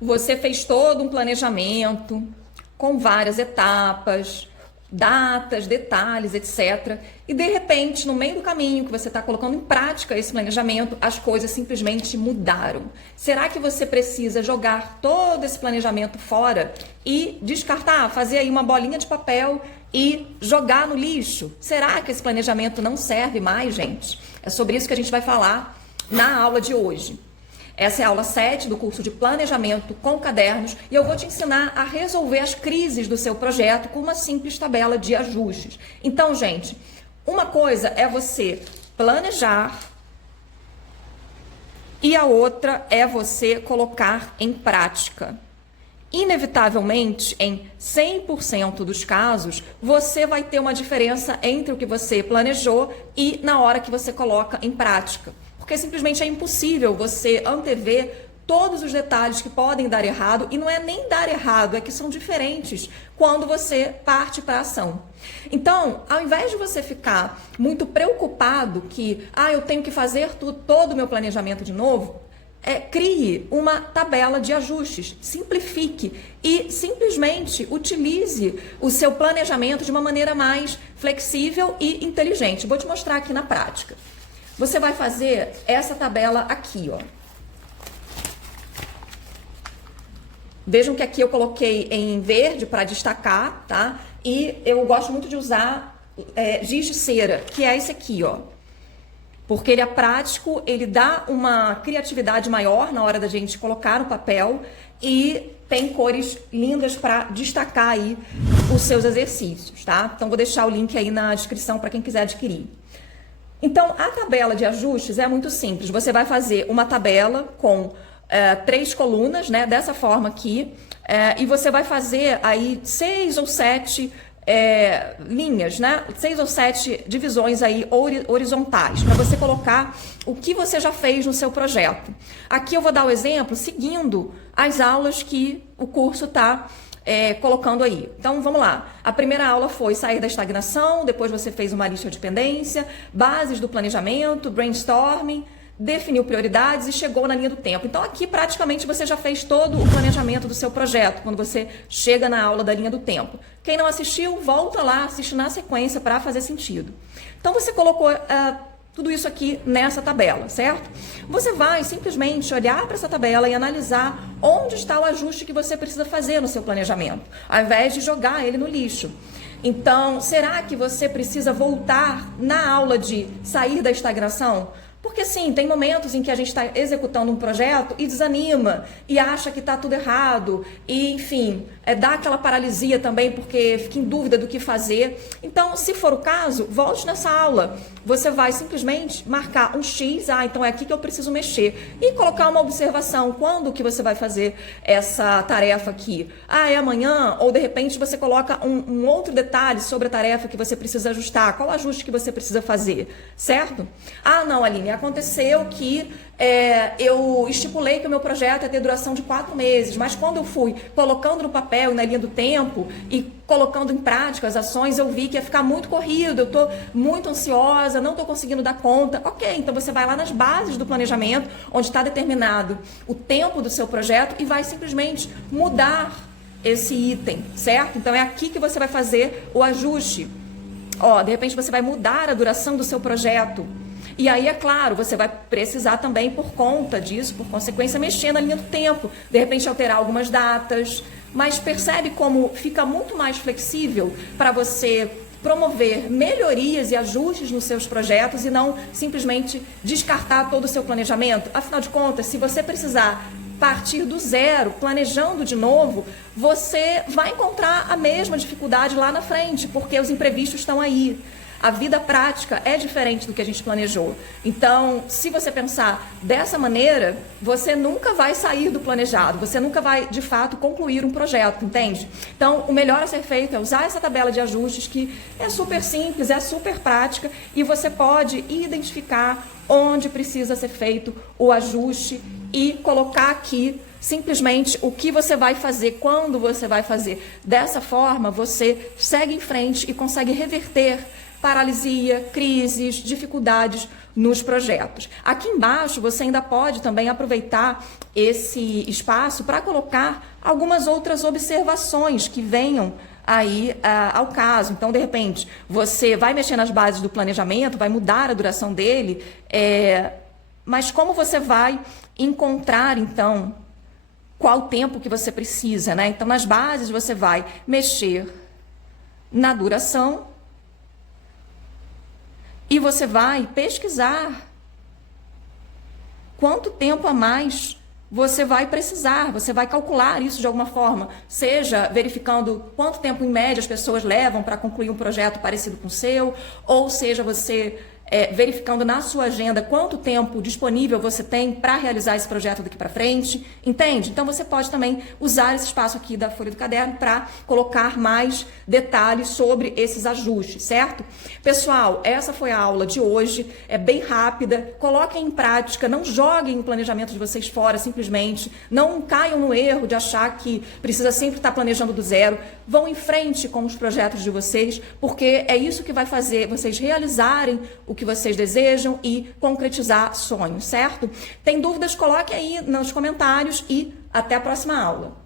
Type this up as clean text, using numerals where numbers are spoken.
você fez todo um planejamento com várias etapas, datas, detalhes, etc. E de repente, no meio do caminho que você está colocando em prática esse planejamento, as coisas simplesmente mudaram. Será que você precisa jogar todo esse planejamento fora e descartar, fazer aí uma bolinha de papel e jogar no lixo? Será que esse planejamento não serve mais, gente? É sobre isso que a gente vai falar na aula de hoje. Essa é a aula 7 do curso de Planejamento com Cadernos e eu vou te ensinar a resolver as crises do seu projeto com uma simples tabela de ajustes. Então, gente, uma coisa é você planejar e a outra é você colocar em prática. Inevitavelmente, em 100% dos casos, você vai ter uma diferença entre o que você planejou e na hora que você coloca em prática. Porque simplesmente é impossível você antever todos os detalhes que podem dar errado, e não é nem dar errado, é que são diferentes quando você parte para a ação. Então, ao invés de você ficar muito preocupado que, eu tenho que fazer todo o meu planejamento de novo, crie uma tabela de ajustes, simplifique e simplesmente utilize o seu planejamento de uma maneira mais flexível e inteligente. Vou te mostrar aqui na prática. Você vai fazer essa tabela aqui, ó. Vejam que aqui eu coloquei em verde para destacar, tá? E eu gosto muito de usar giz de cera, que é esse aqui, ó. Porque ele é prático, ele dá uma criatividade maior na hora da gente colocar no papel e tem cores lindas para destacar aí os seus exercícios, tá? Então vou deixar o link aí na descrição para quem quiser adquirir. Então, a tabela de ajustes é muito simples. Você vai fazer uma tabela com 3 colunas, né? Dessa forma aqui. E você vai fazer aí 6 ou 7 linhas, né? 6 ou 7 divisões aí horizontais, para você colocar o que você já fez no seu projeto. Aqui eu vou dar o exemplo seguindo as aulas que o curso está colocando aí. Então, vamos lá. A primeira aula foi sair da estagnação, depois você fez uma lista de pendência, bases do planejamento, brainstorming, definiu prioridades e chegou na linha do tempo. Então, aqui praticamente você já fez todo o planejamento do seu projeto, quando você chega na aula da linha do tempo. Quem não assistiu, volta lá, assiste na sequência para fazer sentido. Então, você colocou tudo isso aqui nessa tabela, certo? Você vai simplesmente olhar para essa tabela e analisar onde está o ajuste que você precisa fazer no seu planejamento, ao invés de jogar ele no lixo. Então, será que você precisa voltar na aula de sair da estagnação? Porque sim, tem momentos em que a gente está executando um projeto e desanima e acha que está tudo errado e, enfim, dá aquela paralisia também porque fica em dúvida do que fazer. Então, se for o caso, volte nessa aula. Você vai simplesmente marcar um X, então é aqui que eu preciso mexer, e colocar uma observação. Quando que você vai fazer essa tarefa aqui? É amanhã? Ou de repente você coloca um outro detalhe sobre a tarefa que você precisa ajustar. Qual ajuste que você precisa fazer, certo? Não, Aline, aconteceu que eu estipulei que o meu projeto ia ter duração de 4 meses, mas quando eu fui colocando no papel, na linha do tempo e colocando em prática as ações, eu vi que ia ficar muito corrido, eu estou muito ansiosa, não estou conseguindo dar conta. Ok, então você vai lá nas bases do planejamento, onde está determinado o tempo do seu projeto e vai simplesmente mudar esse item, certo? Então é aqui que você vai fazer o ajuste. De repente você vai mudar a duração do seu projeto. E aí, é claro, você vai precisar também, por conta disso, por consequência, mexer na linha do tempo. De repente, alterar algumas datas. Mas percebe como fica muito mais flexível para você promover melhorias e ajustes nos seus projetos e não simplesmente descartar todo o seu planejamento? Afinal de contas, se você precisar partir do zero, planejando de novo, você vai encontrar a mesma dificuldade lá na frente, porque os imprevistos estão aí. A vida prática é diferente do que a gente planejou. Então, se você pensar dessa maneira, você nunca vai sair do planejado, você nunca vai, de fato, concluir um projeto, entende? Então, o melhor a ser feito é usar essa tabela de ajustes, que é super simples, é super prática, e você pode identificar onde precisa ser feito o ajuste e colocar aqui simplesmente o que você vai fazer, quando você vai fazer. Dessa forma, você segue em frente e consegue reverter paralisia, crises, dificuldades nos projetos. Aqui embaixo você ainda pode também aproveitar esse espaço para colocar algumas outras observações que venham aí ao caso. Então, de repente, você vai mexer nas bases do planejamento, vai mudar a duração dele, mas como você vai encontrar, então, qual tempo que você precisa, né? Então, nas bases você vai mexer na duração e você vai pesquisar quanto tempo a mais você vai precisar, você vai calcular isso de alguma forma, seja verificando quanto tempo em média as pessoas levam para concluir um projeto parecido com o seu, ou seja você verificando na sua agenda quanto tempo disponível você tem para realizar esse projeto daqui para frente, entende? Então você pode também usar esse espaço aqui da folha do caderno para colocar mais detalhes sobre esses ajustes, certo? Pessoal, essa foi a aula de hoje, é bem rápida, coloquem em prática, não joguem o planejamento de vocês fora simplesmente, não caiam no erro de achar que precisa sempre estar planejando do zero, vão em frente com os projetos de vocês, porque é isso que vai fazer vocês realizarem o que vocês desejam e concretizar sonhos, certo? Tem dúvidas? Coloque aí nos comentários e até a próxima aula.